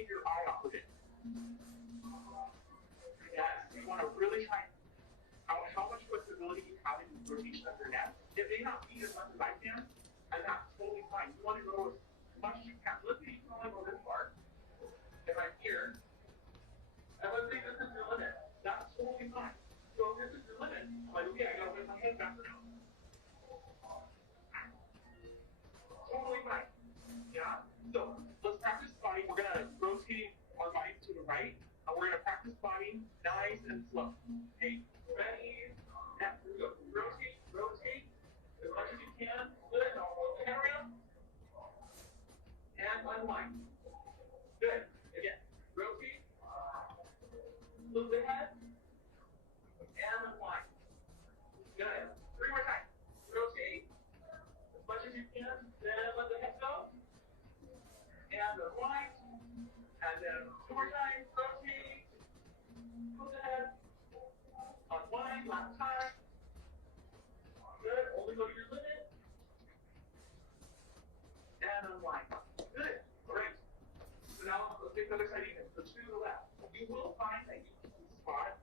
take your eye off of it. Yes, you want to really try how much flexibility you have in the rotation of your neck. It may not be as much as I can, and that's totally fine. You want to go as much as you can. Let's say you can only go this far, and I'm here, and let's say this is your limit. That's totally fine. So if this is your limit, I'm like, okay, I gotta bring my head back around. Totally fine. Yeah? So let's practice spotting. We're gonna rotate our bodies to the right, and we're gonna practice spotting nice and slow. Okay? Ready? And here we go. Rotate, rotate as much as you can. Good. Now hold the head around. And unwind. Good. Again. Rotate. Flip the head. And unwind. Good. 3 more times. Rotate as much as you can. Then let the head go. And unwind. And then 2 more times. Rotate. Flip the head. Unwind. Last time. Good. Only go to your limit. And unwind. Good. Great. So now let's take the other side again. So to the left. You will find that you can spot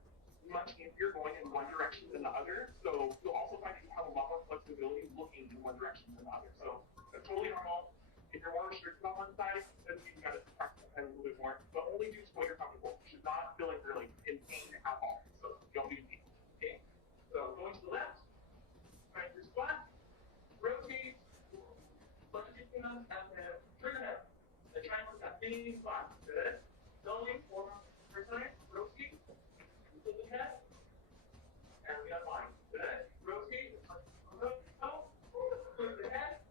much easier going in one direction than the other. So you'll also find that you have a lot more flexibility looking in one direction than the other. So that's totally normal. If you're more restricted on one side, then you gotta practice a little bit more. But only do what you're comfortable. You should not feel like you're like in pain at all. So don't be in pain. Okay? So going to the left, find your spot, rotate, look at your hand, and then turn the head. And try and look at that same spot. Good. Going for time, rotate, flip the head, and we unwind. Good. Rotate, flip the head,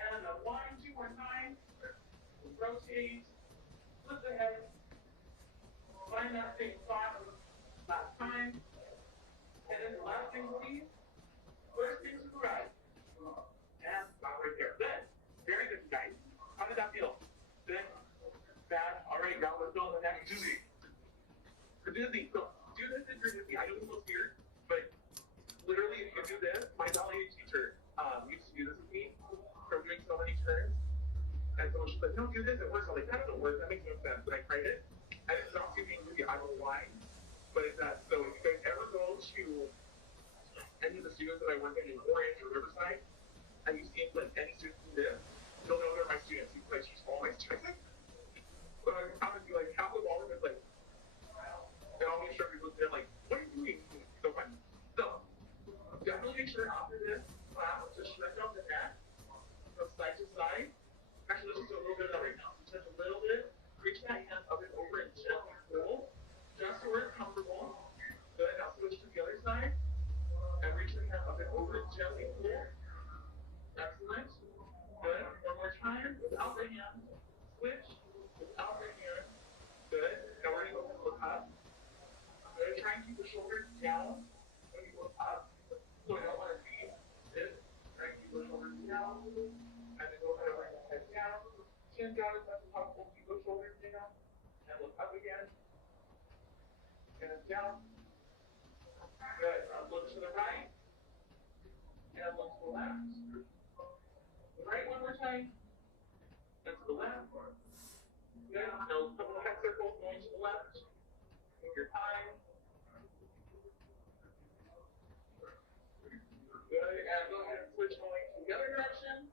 and unwind 2 more times. Rotate, flip the head, find that same spot last time. And then the last thing will be, first thing to the right. And stop right there. Good. Very good, guys. How did that feel? Good? Bad? All right, now let's go on the next dizzy. For dizzy, so do this if you're dizzy. I know this looks weird, but literally if you do this, my ballet teacher used to do this with me from doing so many turns. And so she's like, no, do this, it works. I'm like, that doesn't work, that makes no sense. But I tried it, and it stopped being dizzy. I don't know why, but it's that. So if you guys ever go to any of the studios that I work in Orange or Riverside, and you see like any students do this, you'll know they're my students because I teach all my students. So I have to be like, half the ballroom is like, and I'll make sure people they're like, what are you doing? It's so fun. So definitely make sure after this class, just stretch out the neck, from side to side. Actually, let's just do a little bit of that right now. So touch a little bit, reach that hand up and over and gently pull, just so we're comfortable. Good. Now switch to the other side, and reach the hand up and over and gently pull. Excellent. Good. One more time. Without the hand. Switch. Without the hand. Good. Now we're going to go look up. Good. Try and keep the shoulders down when you look up. So you don't want to be this. Try and keep the shoulders down. And then go ahead and bring the head down. Chin down as much as possible. Keep the shoulders down. And look up again. And down. Good. Now look to the right. And look to the left. The right one more time. And to the left. Good. Now a couple of head circles going to the left. Take your time. Good. And go ahead and switch going to the other direction.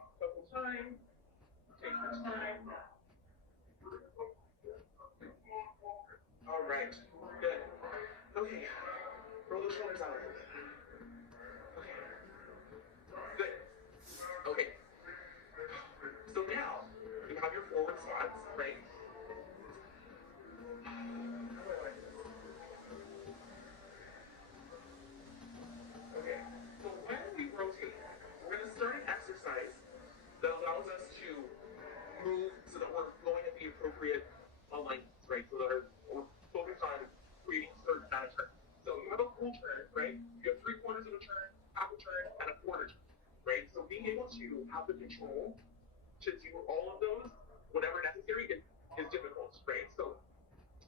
A couple times. Take your time. All right. Good. Okay. Roll the shoulders out. Okay. Good. Okay. So now you have your forward spots, right? Okay. So when we rotate, we're going to start an exercise that allows us to move so that we're going at the appropriate lengths, right? So that we're focused on creating a certain amount of turn. So you have a full turn, right? You have 3/4 of a turn, half a turn, and a quarter turn, right? So being able to have the control to do all of those, whatever necessary, is difficult, right? So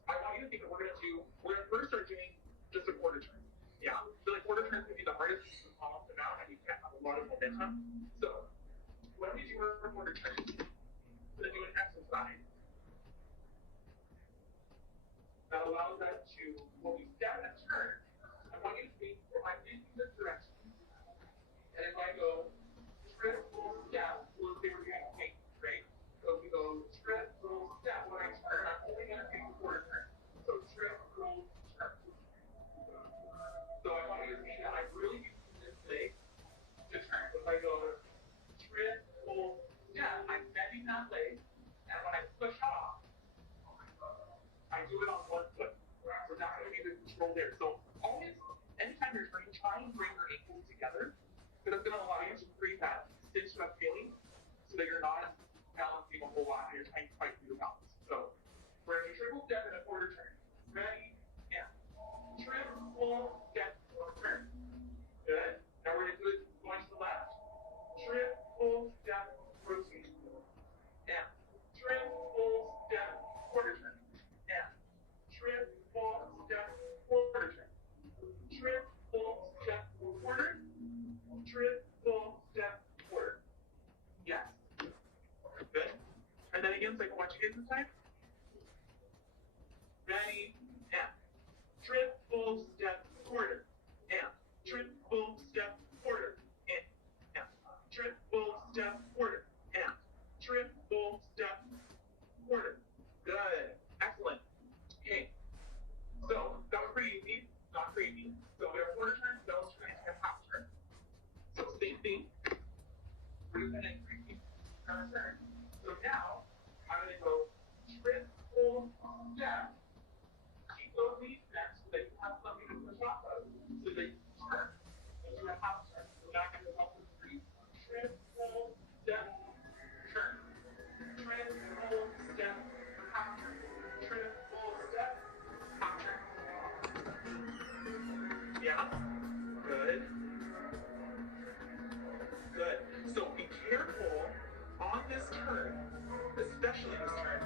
I want you to think that we're going to first start doing just a quarter turn. Yeah, so the quarter turn can be the hardest almost amount, and you can't have a lot of momentum. So when we do our quarter turn, we're going to do an exercise to, when we step and turn, I want you to think, if I'm facing this direction, and if I go trip, full step, we'll say we're doing paint, right? So if we go trip, full step, when I turn, I'm only going to take a quarter turn. So trip, full turn. So I want you to see that I'm really using this leg to turn. So if I go trip, full step, I'm bending that leg, and when I push off, I do it on one foot. So that's going to be the control there. So always, anytime you're turning, try and bring your ankles together, because it's going to allow you to create that stitched up feeling so that you're not balancing a whole lot and you're trying to fight through the balance. So we're going to triple step and a quarter turn. Ready? Yeah. Triple step, turn. Good. Now we're going to do it going to the left. Triple step, rotate. And triple step, quarter turn. And triple step, quarter turn. Triple step, quarter. Triple step, quarter. Yes. Good. And then again, so I can watch you guys this time. Ready? And triple step, quarter. And triple step, quarter. And triple step, quarter. And triple step, quarter. Good. Excellent. Okay. So that was pretty easy. Not crazy. So we have quarter turn, double turn, and half turn. So same thing. We're going to increase turn. So now I'm going to go triple step. Keep those knees bent so that you have something to push off of. So that you turn. So do a half turn. So now I'm going to go up with 3. Triple step, turn. Triple step, half turn. Triple step, half turn. Yeah? Good. Good. So be careful on this turn, especially this turn.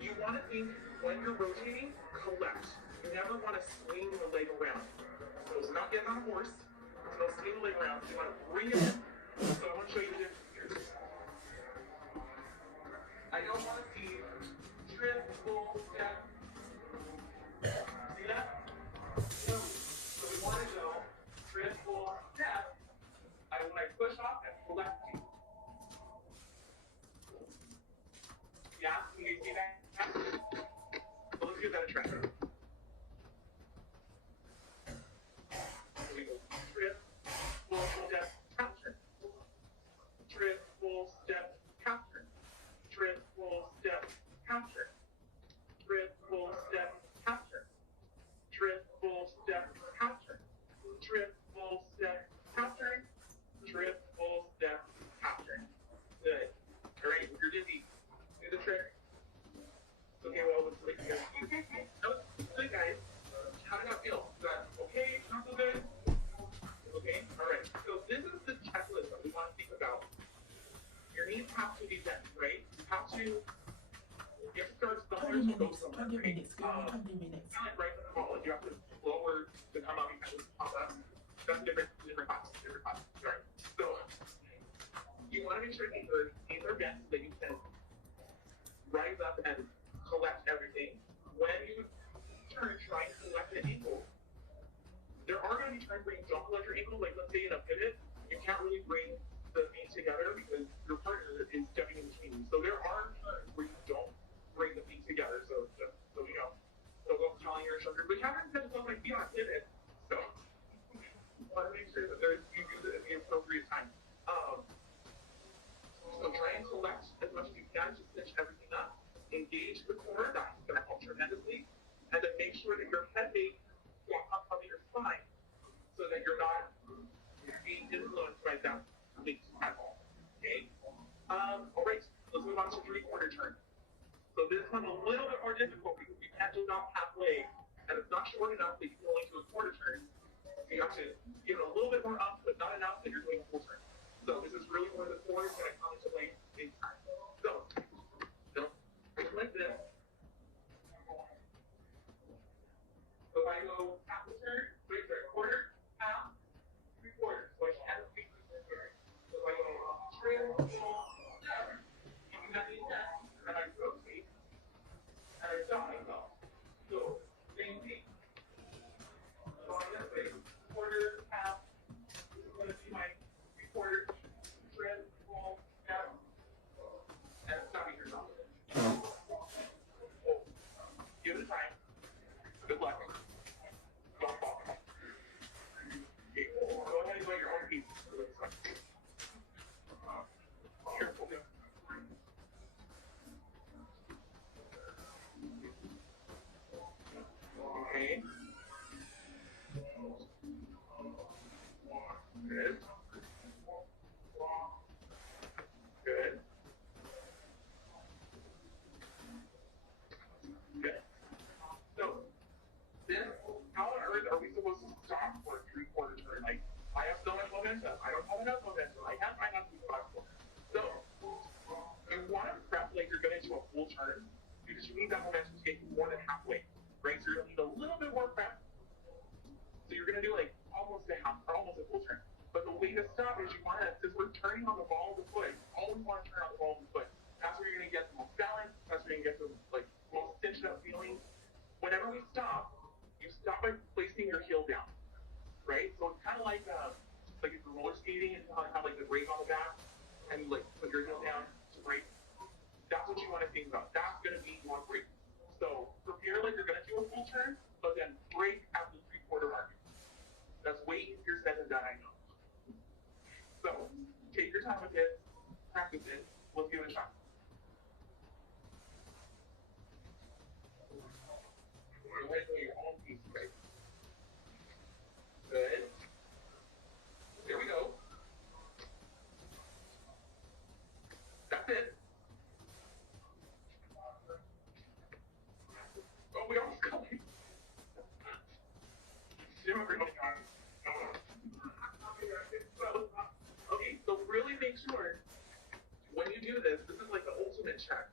You want to think when you're rotating, collect. You never want to swing the leg around. So it's not getting on a horse. It's no swing the leg around. You want to bring it in. So I want to show you the difference here. I don't want to see triple step. See that? No. So we want to go triple step. When I push off and collect. Yeah, can you see that? So let's give that a try. We go triple step, half turn. Triple step, half turn. Triple step, half turn. Triple step, half turn. Triple step, half turn. Triple step, half turn. Triple step, half turn. Good. All right, you're dizzy. Do the trick. Okay, well, let's make you guys. That was good, guys. How did that feel? Is that okay? Not so good? Okay? All right. So this is the checklist that we want to think about. Your knees have to be bent, right? You have to start somewhere to go somewhere. 20 minutes. 20 minutes. Not right in the ball. You have to lower the come up and pop up. That's different class. Sorry. So you want to make sure that your knees are bent so that you can rise up and collect everything. When you turn, try and collect the ankle. There are going to be times where you don't collect your ankle, like let's say in a pivot, you can't really bring the feet together because your partner is stepping in between you. So there are times where you don't bring the feet together. So just so you know. So go telling your instructor, but Catherine said it's on my feet on a pivot. So you want to make sure that you do it at the appropriate time. So try and collect as much as you can to stitch everything up. Engage the core, that's going to help tremendously. And then make sure that your head base is on top of your spine so that you're not being influenced by that leak at all. Okay? All right, let's move on to 3/4 turn. So this one's a little bit more difficult because you can't do it off halfway, and it's not short enough that you can only do a quarter turn. So you have to give it a little bit more up, but not enough that you're doing a full turn. So this is really where the core is going to come into play big time. So like this. So if I go half a turn, wait for a quarter, half, 3/4. So I can't repeat this here. So if I go triple step, keeping that knee bent, and I rotate, and I stop myself. So same thing. Okay. Good. Good. Good. So, then, how on earth are we supposed to stop for a three-quarter turn? Like, I have so much momentum. I don't have enough momentum. I can't find out to stop for. So, you want to prep like you're going to do a full turn because you need that momentum to get you more than halfway, right? So you're going to need a little bit more prep. So you're going to do like almost a half, or almost a full turn. But the way to stop is you want to, since we're turning on the ball of the foot, always want to turn on the ball of the foot. That's where you're going to get the most balance. That's where you're going to get the like most cinched up feeling. Whenever we stop, you stop by placing your heel down, right? So it's kind of like if you're roller skating and you have like the brake on the back, and you like put your heel down to brake. That's what you want to think about. That's going to be your brake. So prepare like you're going to do a full turn, but then brake at the three-quarter mark. That's way easier said than done, I know. So take your time with it, practice it. Let's give it a shot. Go ahead and do your own piece, right? Good. There we go. That's it. Oh, we almost got it. Okay, so really make sure when you do this, this is like the ultimate check.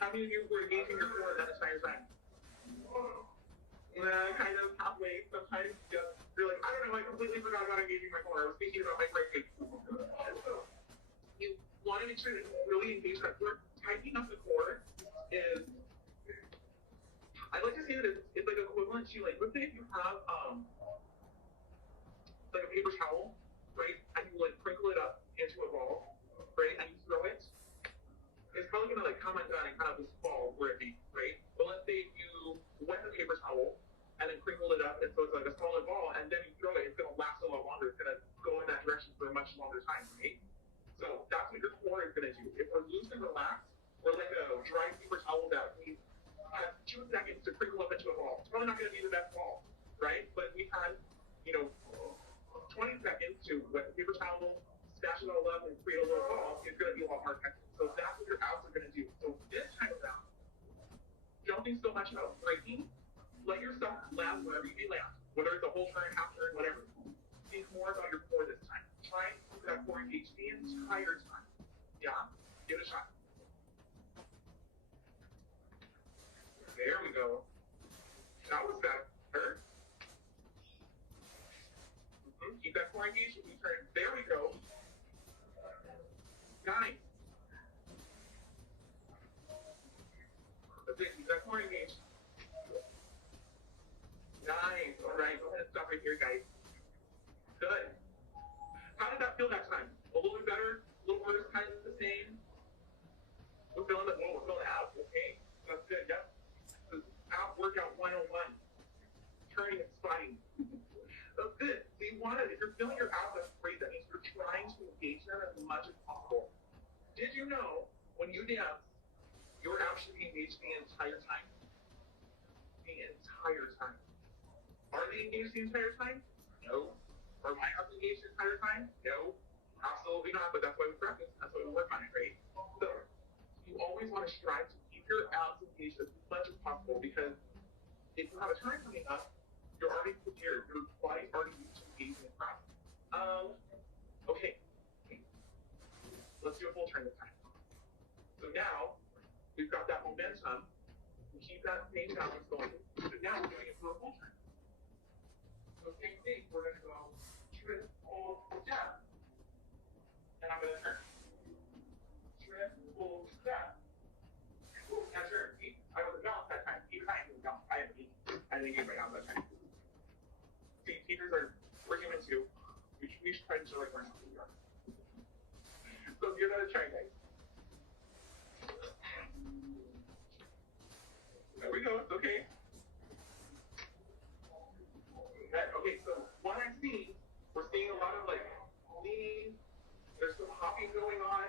How many of you were engaging your core that entire time? Kind of halfway. Sometimes you're like, I don't know, I completely forgot about engaging my core. I was thinking about my brake. So you want to make sure that you really engage that core. Tightening up the core is, I like to say that it's like equivalent to like, let's say if you have like a paper towel, right, and you like crinkle it up into a ball, right, and you throw it, it's probably gonna like come undone and kind of just fall where it be, right? But let's say if you wet the paper towel and then crinkle it up and so it's like a solid ball, and then you throw it, it's gonna last a lot longer. It's gonna go in that direction for a much longer time, right? So that's what your core is gonna do. If we're loose and relaxed, we're like a dry paper towel that we have 2 seconds to crinkle up into a ball. It's probably not gonna be the best ball, right? But we had, 20 seconds to wet the paper towel, stash it all up, and create a little ball. It's going to be a lot more effective. So that's what your abs are going to do. So this time around, don't think so much about breaking. Let yourself land wherever you land, whether it's a whole turn, half turn, whatever. Think more about your core this time. Try and keep that core engaged the entire time. Yeah? Give it a shot. There we go. That was better. Keep that core engaged. You turn. There we go. Nice. That's it. Keep that core engaged. Nice. All right. Go ahead and stop right here, guys. Good. How did that feel that time? A little bit better? A little worse? Kind of the same? We're feeling it. We're feeling out. Okay. That's good. Yep. Ab workout 101. Turning and spotting. That's good. So you want to, if you're feeling your abs, that's great. That means you're trying to engage them as much as possible. Did you know when you dance, your abs should be engaged the entire time? The entire time. Are they engaged the entire time? No. Are my abs engaged the entire time? No. Absolutely not, but that's why we practice. That's why we work on it, right? So you always want to strive to keep your abs engaged as much as possible because if you have a turn coming up, you're already prepared. Your body's already used to engaging in crowd. Okay. Let's do a full turn this time. So now we've got that momentum. We keep that same balance going. But now we're doing it for a full turn. So same thing. We're going to go trip, hold, step. And I'm going to turn. Trip, hold, step. Now turn. I was balance that time. Even I didn't balance. I didn't engage my abs that time. See, teachers we're human too. We should try to show like learn how to do that. So give that a try, guys. There we go. It's okay. Okay, so what I'm seeing, we're seeing a lot of like leaning. There's some hopping going on.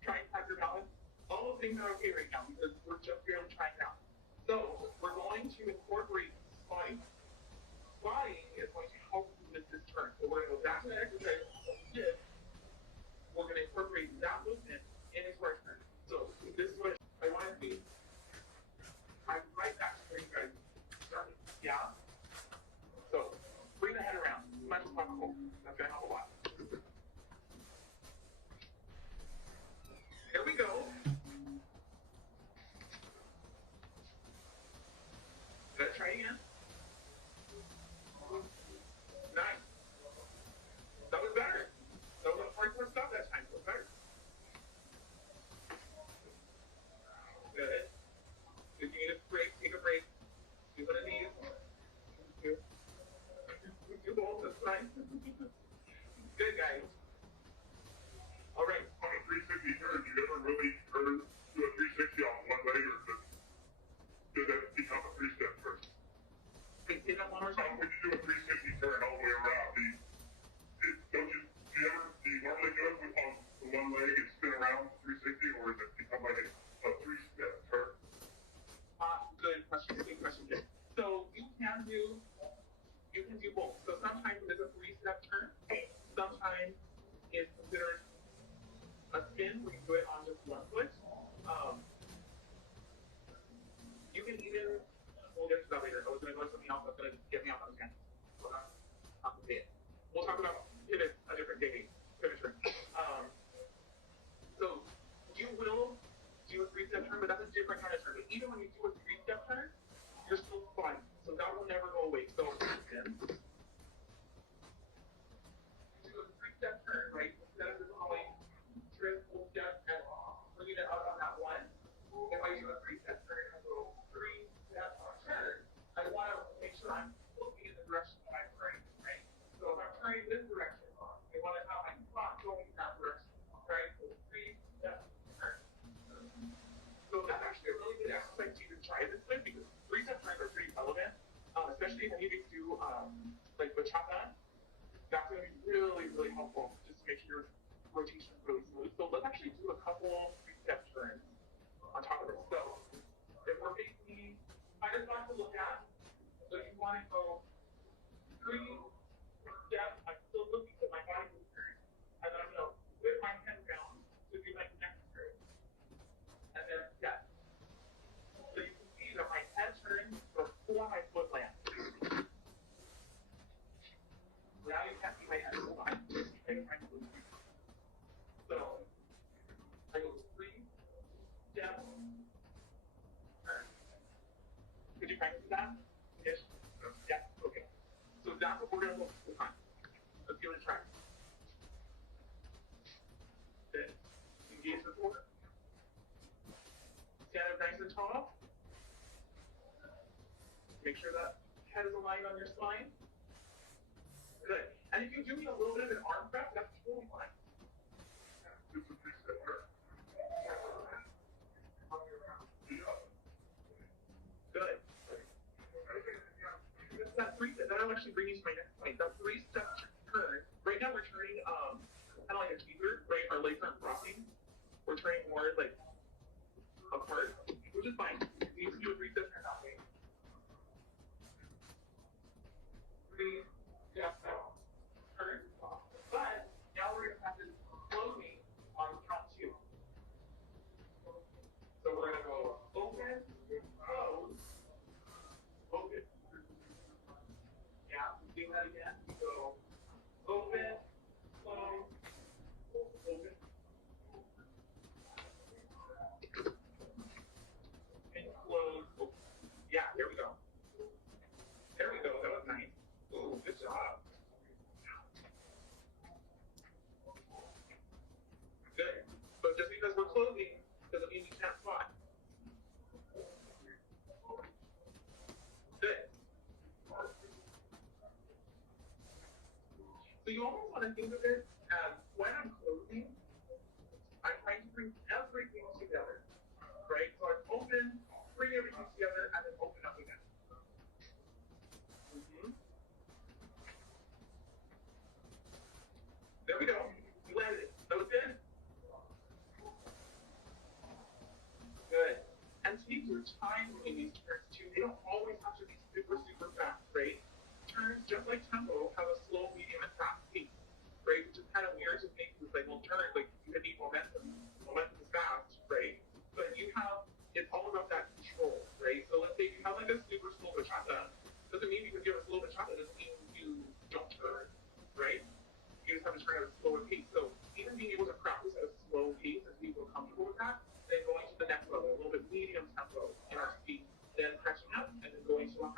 Trying to catch your balance. All those things are okay right now because we're just barely trying it out. So we're going to incorporate spotting. Let's try again. Nice. That was better. That was a hardcore stop that time. That was better. Good. If you need a break, take a break. Do one of these. Do both. That's fine. Good, guys. All right. On a 360 turn, do you ever really turn to a 360 on one leg, or does that become a three-step turn? Wait, say that one more time. When you do a 360 turn all the way around, do you normally do it on the one leg and spin around 360, or does it become like a three-step turn? Good question. Good question. So you can do both. So sometimes it's a three-step turn. Sometimes it's considered a spin where you do it on just one foot. You can even, we'll get to that later. I was going to go to something else that's going to get me off on the tangent. So that's not the day. We'll talk about pivot a different day. Pivot turn. So you will do a three-step turn, but that's a different kind of turn. But even when you do a three-step turn, you're still fun. So that will never go away. So spin. Do a three-step turn, right? Instead of just going triple step and bringing it up on that one. If I do a three-step turn, I go three-step turn. I want to make sure I'm looking in the direction that I'm turning, right? So if I'm turning this direction, I want to have my spot going in that direction, right? So three-step turn. So that's actually a really good exercise to even try this with, because three-step turns are pretty relevant, especially if you do like bachata. That's going to be really, really helpful just to make sure your rotation is really smooth. So let's actually do a couple three-step turns on top of it. So if we're basically kind of fun to look at, so you want to go three steps. I'm still looking at my body movement, and then I'm going to whip my head down to do my next turn, and then step. So you can see that my head turns before my foot lands. Now you can't see my head. So I go three steps. Turn. Could you practice that? Yes? Yeah? Okay. So that's what we're going to look for this time. Let's give it a try. Good. Engage the core. Stand up nice and tall. Make sure that head is aligned on your spine. Good. And if you do need a little bit of an arm prep, that's totally fine. It's a three-step turn. Good. That three-step, that'll actually bring you to my next point. That three-step turn, right now we're turning kind of like a teaser, right? Our legs aren't crossing. We're turning more like apart, which is fine. You can do a three-step turn that way. Three-step turn. But now we're going to have this closing on count two. So we're going to go open, close, open. Yeah, do that again. We go open, close, open. And close, open. Yeah, there we go. There we go. That was nice. Ooh, good job. Good. But just because we're closing doesn't mean we can't spot. Good. So you almost want to think of it as when I'm closing, I'm trying to bring everything together, right? So I'm open, bring everything together, and then open up again. There we go. You landed it. That was good. Good. And take your time in these turns too. They don't always have to be super, super fast, right? Turns, just like tempo, have a slow, medium, and fast pace, right? Which is kind of weird to think, because like, well, turns, like, you can need momentum. Momentum is fast, right? But you have, it's all about that control, right? So let's say you have like a super slow bachata. Doesn't mean because you have a slow bachata, doesn't mean you don't turn, right? You just have to turn at a slower pace. So even being able to practice at a slow pace and be comfortable with that, then going to the next level, a little bit medium tempo in our speed, then catching up, and then going to a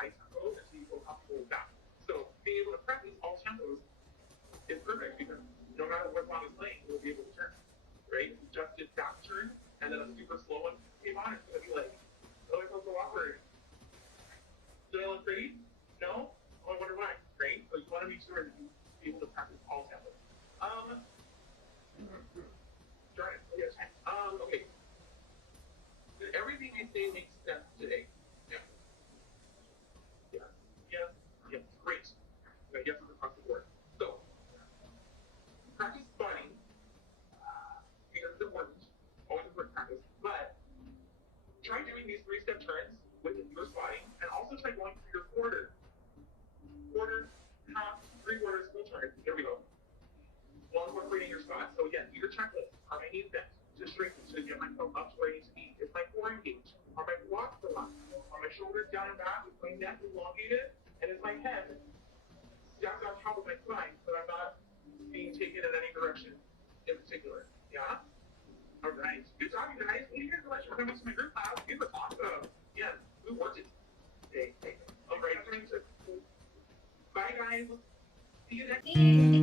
doing these 3-step turns with your squatting, and also try going through your quarter, half, 3/4 full turn. Here we go. While incorporating your squat. So again, do your checklist. Are my knees bent to strengthen, to get myself up to where I need to be? Is my core engaged? Are my quads relaxed? Are my shoulders down and back? Is my neck elongated? And is my head stacked on top of my spine so I'm not being taken in any direction in particular? Yeah? All right. Good job, you guys. Thank you guys so much for coming to my group class. It was awesome. Yeah, we worked it. All right. Bye, guys. See you next